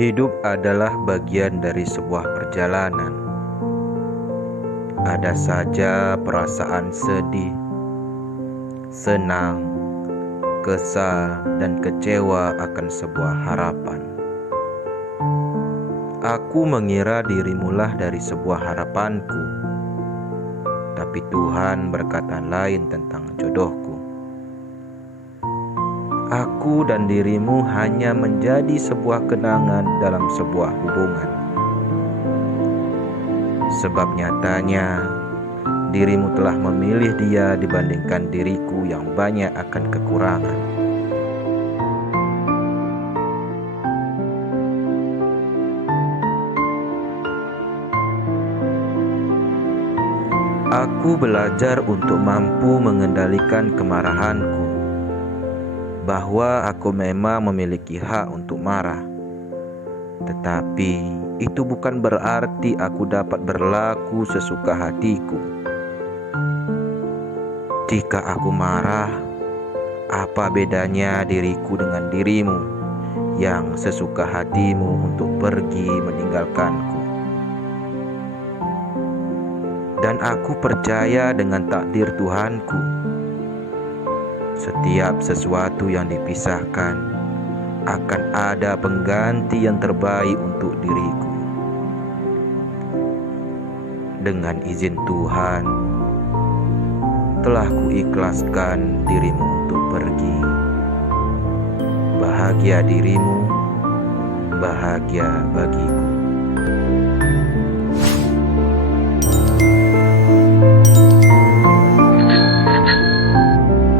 Hidup adalah bagian dari sebuah perjalanan. Ada saja perasaan sedih, senang, kesal, dan kecewa akan sebuah harapan. Aku mengira dirimulah dari sebuah harapanku, tapi Tuhan berkata lain tentang jodohku. Aku dan dirimu hanya menjadi sebuah kenangan dalam sebuah hubungan. Sebab nyatanya dirimu telah memilih dia dibandingkan diriku yang banyak akan kekurangan. Aku belajar untuk mampu mengendalikan kemarahanku, bahwa aku memang memiliki hak untuk marah. Tetapi itu bukan berarti aku dapat berlaku sesuka hatiku. Jika aku marah, apa bedanya diriku dengan dirimu yang sesuka hatimu untuk pergi meninggalkanku? Dan aku percaya dengan takdir Tuhanku. Setiap sesuatu yang dipisahkan akan ada pengganti yang terbaik untuk diriku. Dengan izin Tuhan, telah kuikhlaskan dirimu untuk pergi. Bahagia dirimu, bahagia bagiku.